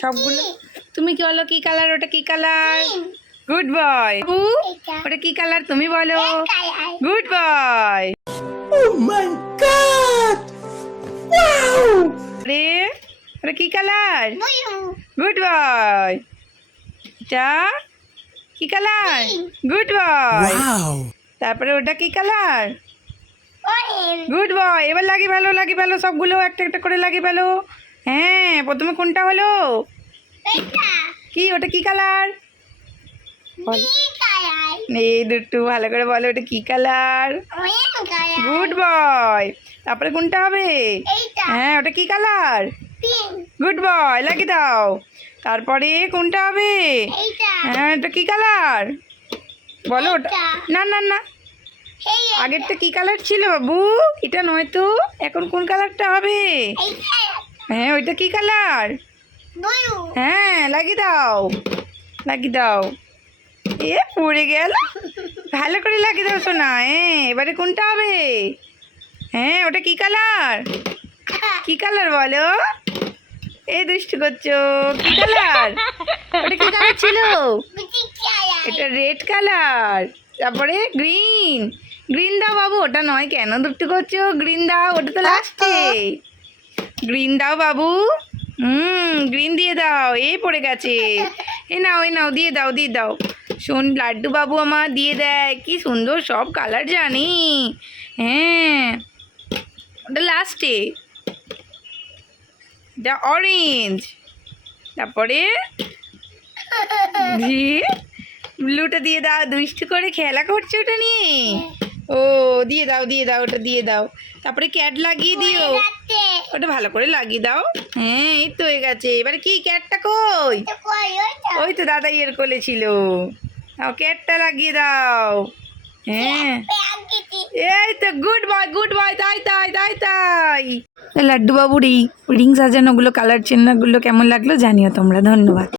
সবগুলো তুমি কি বলো কি কালার, ওটা কি কালার? Good boy. বাবু ওটা কি কালার তুমি বলো? Good boy. রে ওটা কি কালার? Good boy. এটা কি কালার? Good boy. তারপরে ওটা কি কালার? Good boy. এবার লাগিয়ে ভালো, লাগিয়ে ভালো, সবগুলো একটা একটা করে লাগিয়ে ভালো। হ্যাঁ, প্রথমে কোনটা হলো? কি ওটা কি কালার? এই দুটো ভালো করে বলো, ওটা কি কালার? Good boy. তারপরে কোনটা হবে? হ্যাঁ, ওটা কি কালার? গুড বয়, লাগিয়ে দাও। তারপরে কোনটা হবে? হ্যাঁ, এটা কি কালার বলো? ওটা না না না, আগেরটা কি কালার ছিল বাবু? এটা নয় তো, এখন কোন কালারটা হবে? হ্যাঁ, ওইটা কি কালার? হ্যাঁ, লাগিয়ে দাও, লাগিয়ে দাও। এ পড়ে গেল, ভালো করে লাগিয়ে দাও সোনা। হ্যাঁ, এবারে কোনটা হবে? হ্যাঁ, ওটা কি কালার? কি কালার বলো? এই দুষ্টু করছো, কি কালার? ওটা কি কালার ছিল? এটা রেড কালার। তারপরে গ্রিন, গ্রিন দাও বাবু। ওটা নয়, কেন দুষ্টু করছো? গ্রিন দাও, ওটা তো লাস্টে। গ্রিন দাও বাবু। গ্রিন দিয়ে দাও। এই পড়ে গেছে। এ নাও, এ নাও, দিয়ে দাও, দিয়ে দাও। শোন, লাড্ডু বাবু আমার দিয়ে দেয়, কি সুন্দর সব কালার জানি। হ্যাঁ, ওটা লাস্টে। এটা অরেঞ্জ। তারপরে দিয়ে ব্লুটা দিয়ে দাও। দুষ্টু করে খেলা করছে ওটা নিয়ে। ও দিয়ে দাও, দিয়ে দাও, ওটা দিয়ে দাও। তারপরে ক্যাট লাগিয়ে দিও, ওটা ভালো করে লাগিয়ে দাও। হ্যাঁ, এই তো হয়ে গেছে। এবারে কি ক্যাটটা কই? ওই তো দাদা এর কোলে ছিল। ক্যাটটা লাগিয়ে দাও। হ্যাঁ, এই তো গুড বয়, গুড বয়। তাই তাই তাই তাই। লাড্ডু বাবুর এই রিং সাজানোগুলো, কালার চেনাগুলো কেমন লাগলো জানিও তোমরা। ধন্যবাদ।